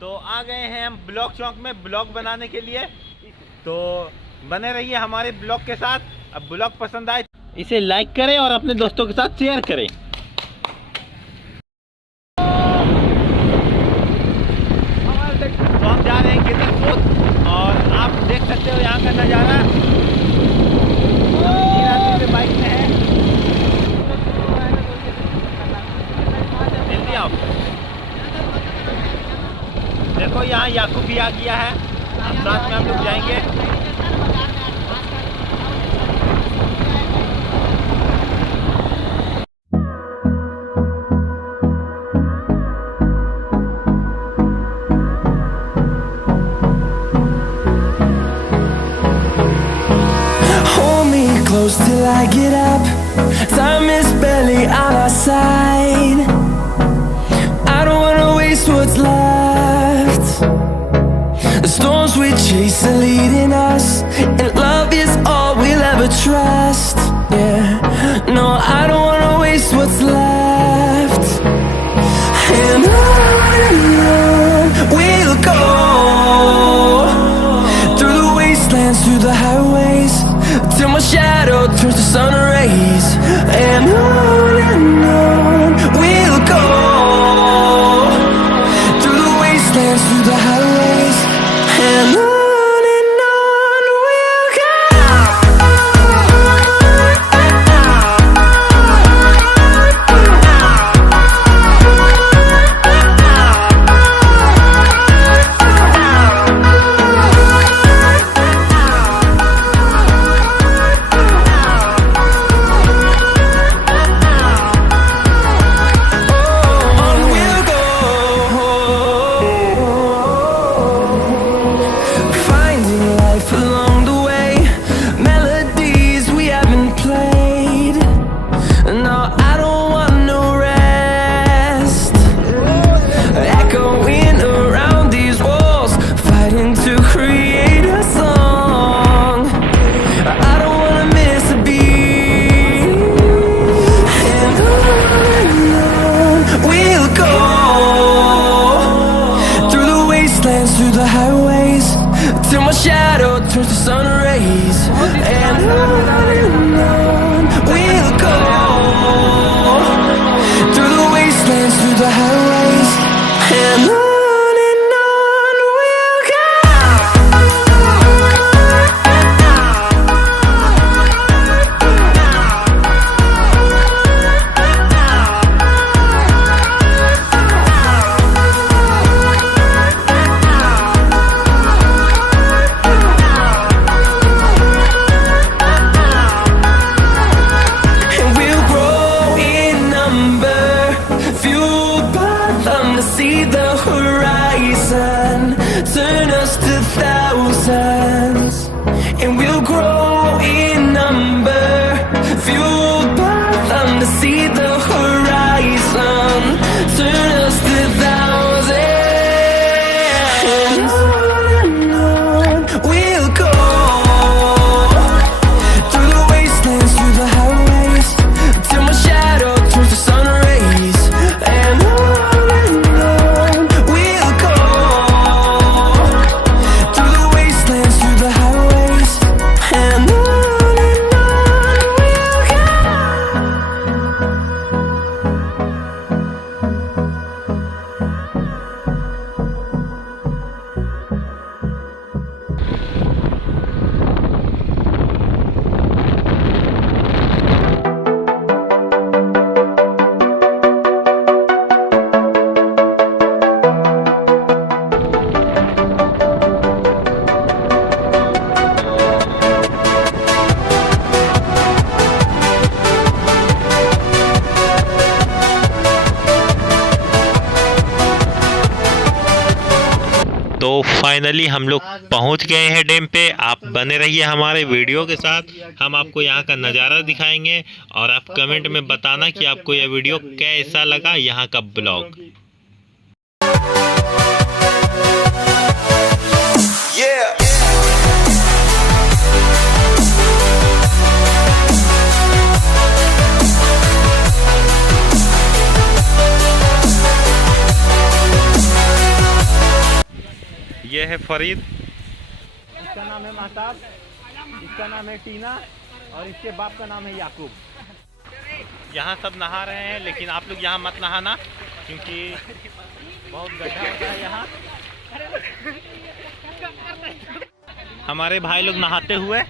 तो आ गए हैं हम ब्लॉग चौक में ब्लॉग बनाने के लिए। तो बने रहिए हमारे ब्लॉग के साथ। अब ब्लॉग पसंद आए इसे लाइक करें और अपने दोस्तों के साथ शेयर करें। तो हम जा रहे हैं गेटलसूद और आप देख सकते हो यहाँ का नज़ारा। बाइक में है, जल्दी आओ। देखो यहाँ याकूब भी आ गया है, साथ में हम लोग जाएंगे। Till I get up, time is barely on our side. I don't wanna waste what's left. The storms we chase are leading us, and love is all we'll ever trust. Yeah, no, I don't wanna waste what's left. And on we'll go, through the wastelands, through the highways, till my shadow turns to sun rays. And on we'll go, through the wastelands, through the highways, and on we'll go. Through the highways, till my shadow turns to sun rays. And on we'll go, through the wastelands, through the highways, and on we'll go. See the horizon, turn us to thousands, and we'll grow in number, fueled by them. To see the horizon, turn us to thousands, and on we'll go, through the wastelands, through the highways, till my shadow turns to sun rays. And तो finally हम लोग पहुंच गए हैं dam पे। आप बने रहिए हमारे वीडियो के साथ, हम आपको यहाँ का नज़ारा दिखाएंगे और आप कमेंट में बताना कि आपको यह वीडियो कैसा लगा, यहाँ का ब्लॉग। है फरीद, इसका नाम है महताब, इसका नाम है टीना और इसके बाप का नाम है याकूब। यहाँ सब नहा रहे हैं, लेकिन आप लोग यहाँ मत नहाना क्योंकि बहुत गड्ढा होता है यहाँ। हमारे भाई लोग नहाते हुए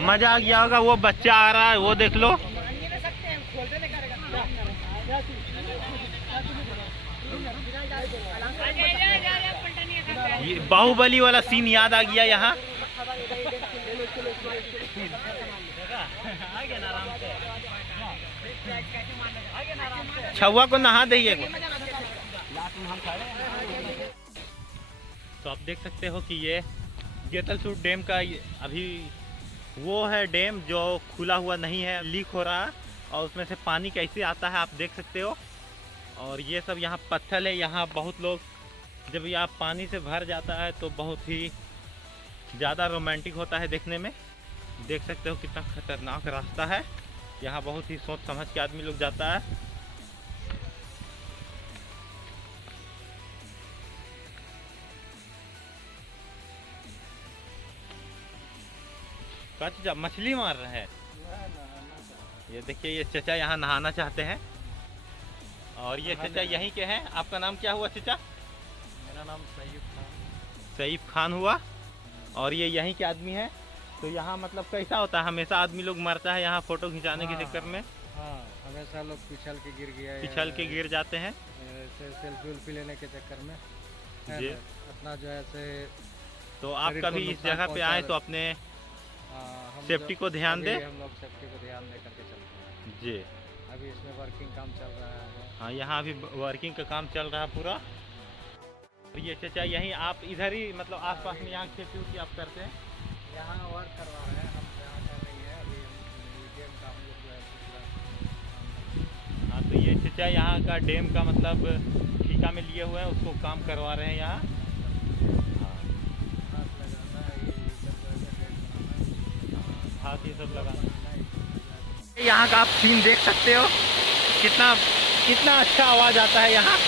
मजा आ गया होगा। वो बच्चा आ रहा है, वो देख लो। ये बाहुबली वाला सीन याद आ गया यहाँ। छुआ को नहा दइए। तो आप देख सकते हो कि ये गेतलसूद डैम का अभी वो है डैम जो खुला हुआ नहीं है, लीक हो रहा है और उसमें से पानी कैसे आता है आप देख सकते हो। और ये सब यहाँ पत्थर है। यहाँ बहुत लोग जब यहाँ पानी से भर जाता है तो बहुत ही ज़्यादा रोमांटिक होता है देखने में। देख सकते हो कितना खतरनाक रास्ता है। यहाँ बहुत ही सोच समझ के आदमी लोग जाता है। चचा मछली मार रहे हैं। ये देखिए, ये चचा यहाँ नहाना चाहते हैं और ये चचा यहीं के हैं। आपका नाम क्या हुआ चचा? मेरा नाम सईफ खान हुआ और ये यहीं के आदमी हैं। तो यहाँ मतलब कैसा होता है, हमेशा आदमी लोग मरता है यहाँ फोटो खिंचाने के चक्कर में। हाँ, हमेशा लोग पिछल के गिर गया, पिछल के गिर जाते हैं सेल्फी उल्फी लेने के चक्कर में जी। अपना जो है से तो आप कभी इस जगह पे आए तो अपने सेफ्टी को ध्यान दे। हम लोग सेफ्टी को ध्यान दे करके चलते हैं जी। अभी इसमें वर्किंग काम चल रहा है। हाँ, यहाँ अभी वर्किंग का काम चल रहा है पूरा। तो ये चचा यहीं आप इधर ही मतलब आसपास में यहाँ खेती उती आप करते हैं? यहाँ वर्क करवा रहे हैं हम, यहाँ कर रही है अभी डैम का हम लोग जो है पूरा। हाँ, तो ये चचा यहाँ का डैम का मतलब ठेका में लिए हुए हैं, उसको काम करवा रहे हैं यहाँ। हाथ ये सब लगाना। यहाँ का आप सीन देख सकते हो, कितना कितना अच्छा आवाज़ आता है यहाँ।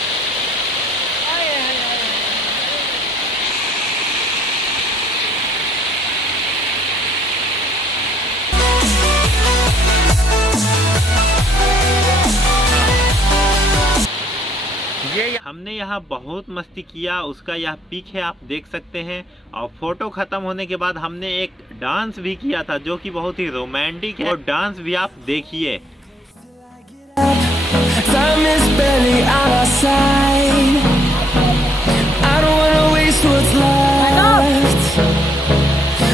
ये हमने यहाँ बहुत मस्ती किया, उसका यह पिक है आप देख सकते हैं। और फोटो खत्म होने के बाद हमने एक डांस भी किया था जो कि बहुत ही रोमांटिक है। और डांस भी आप देखिए। Time is barely on our side. I don't wanna waste what's left.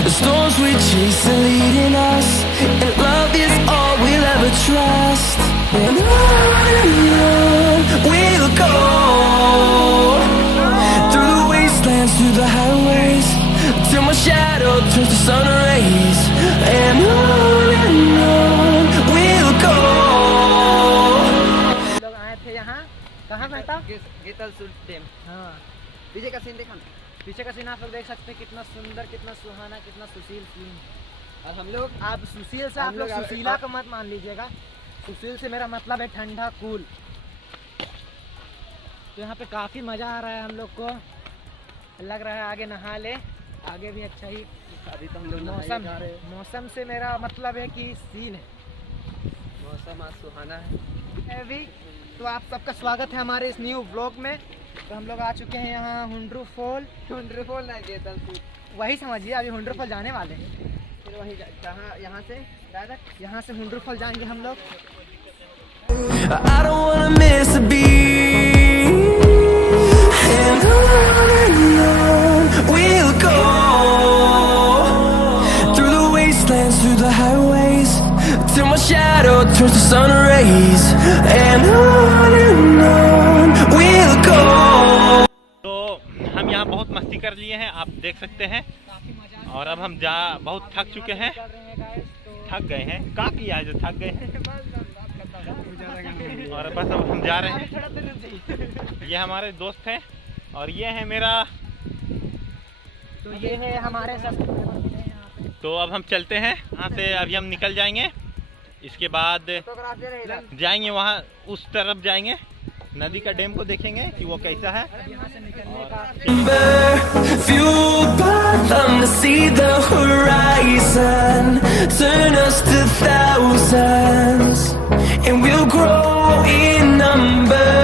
The storms we chase are leading us, and love is all we'll ever trust. And on we'll go, through the wastelands, through the highways, till my shadow turns to sun rays. And on we'll go. लोग आए थे यहाँ, कहाँ पे था? Getalsud dam. हाँ, पीछे का सीन देखा? पीछे का सीन आप लोग देख सकते हैं, कितना सुंदर, कितना सुहाना, कितना सुशील सीन। और हम लोग आप सुशील से आप लोग सुशीला को मत मान लीजिएगा। सुशील से मेरा मतलब है ठंडा कूल। तो यहाँ पे काफ़ी मज़ा आ रहा है हम लोग को। लग रहा है आगे नहा ले, आगे भी अच्छा ही अभी तो हम लोग मौसम से मेरा मतलब है कि सीन है, मौसम आज सुहाना है अभी। तो आप सबका स्वागत है हमारे इस न्यू व्लॉग में। तो हम लोग आ चुके हैं यहाँ हुंड्रू फॉल ना गेतलसूद, वही समझिए, अभी हुंड्रू फॉल जाने वाले हैं। फिर वहीं कहाँ, यहाँ से डायरेक्ट यहाँ से हुंड्रू फॉल जाएंगे हम लोग। I don't wanna miss a beat. And on we'll go, through the wastelands, through the highways, till my shadow turns to sun rays. And on we'll go. तो हम यहाँ बहुत मस्ती कर लिए हैं, आप देख सकते हैं। और अब हम बहुत थक चुके हैं, थक गए हैं। का किया है जो थक गए हैं। और बस अब हम जा रहे हैं। ये हमारे दोस्त हैं और ये है मेरा। तो ये है हमारे तो अब हम चलते हैं यहाँ से। अभी हम निकल जाएंगे, इसके बाद जाएंगे वहाँ उस तरफ जाएंगे, नदी का डैम को देखेंगे कि वो कैसा है। यहाँ से निकलने का fueled by them to see the horizon. Turn us to thousands, and we'll grow in number.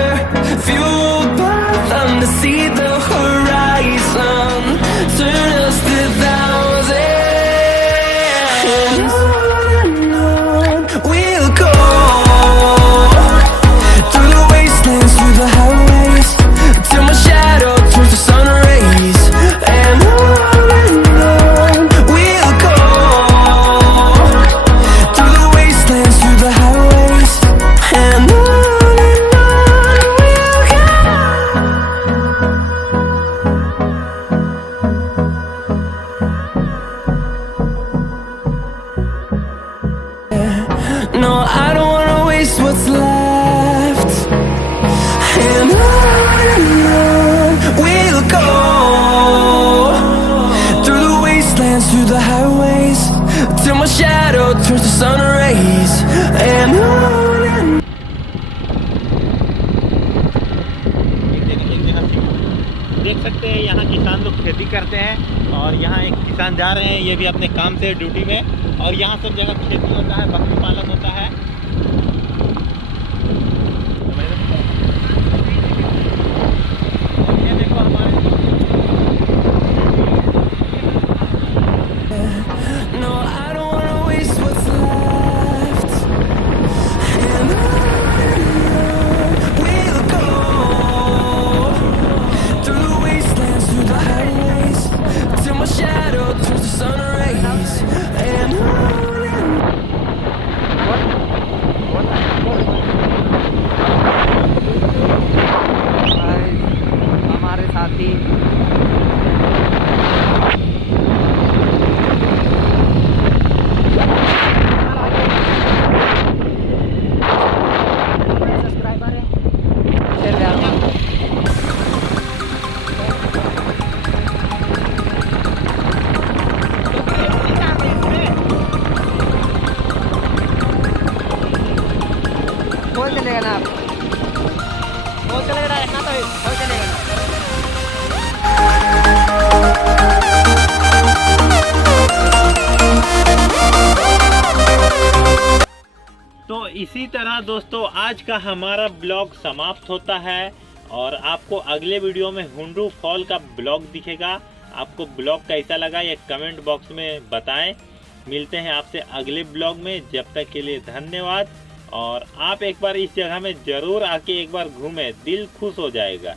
Fueled by them to see the horizon. Turn us to thousands, and on we'll go. Through the wastelands, through the highways, till my shadow turns to sun rays. And on we'll go. Through the wastelands, through the highways, and on we'll go. No, I don't wanna waste what's left. And on we'll go. Through the wastelands, through the highways, till my shadow turns to sun rays. And on. देख सकते हैं यहाँ किसान लोग खेती करते हैं और यहाँ एक किसान जा रहे हैं, ये भी अपने काम से ड्यूटी में। और यहाँ सब जगह खेती होता है, बकरी पालन होता है। ये देखो हमारे No, I don't wanna waste what's left. And on we'll go. Through the wastelands, through the highways, till my shadow turns to sun rays. And on. हमारे साथी सब्सक्राइबर है। कौन चलेगा ना आप? वो चलेगा ना तो वो चलेगा ना। तो इसी तरह दोस्तों आज का हमारा ब्लॉग समाप्त होता है और आपको अगले वीडियो में हुंडू फॉल का ब्लॉग दिखेगा। आपको ब्लॉग कैसा लगा ये कमेंट बॉक्स में बताएं। मिलते हैं आपसे अगले ब्लॉग में, जब तक के लिए धन्यवाद। और आप एक बार इस जगह में ज़रूर आके एक बार घूमें, दिल खुश हो जाएगा।